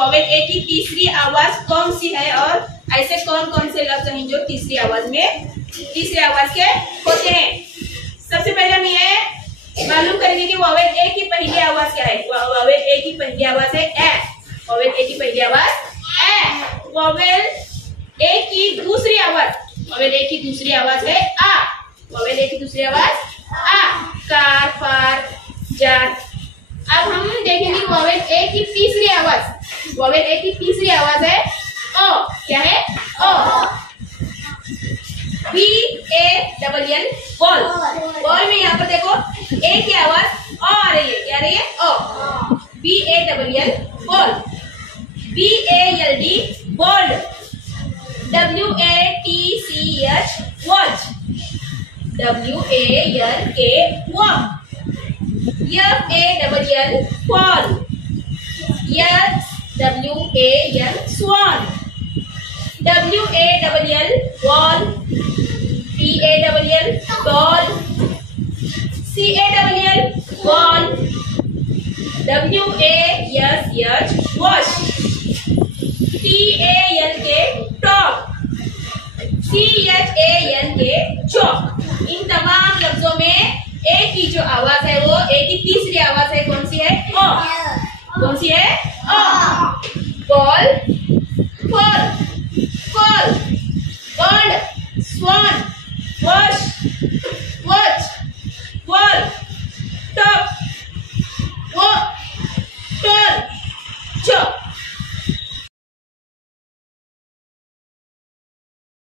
Vowel ए की तीसरी आवाज कौन सी है और ऐसे कौन कौन से लफ्ज हैं जो तीसरी आवाज के होते हैं। सबसे पहले हम ये मालूम करेंगे कि वॉवेल ए की पहली आवाज क्या है। वॉवेल ए की पहली आवाज है ए। वॉवेल ए की पहली आवाज ए। वॉवेल ए की दूसरी आवाज है आ। वॉवेल ए की दूसरी आवाज आ। कार, फार, जार। अब हम देखेंगे वॉवेल ए की तीसरी आवाज। वॉवेल ए की तीसरी आवाज है ओ। क्या है? ओ। BALL ball. बॉल में यहाँ पर देखो ए की आवाज ओ आ रही है। क्या आ रही है? ओ। BALL ball. BALD bald. WATCH watch. WALK walk. FALL fall. SWAN swan. WALL wall. PALL pall. CALL call. WASH wash. TALK talk. CHALK chalk. इन तमाम लफ्जों में ए की जो आवाज है वो ए की तीसरी आवाज है। कौन सी है? ओ। कौन सी है?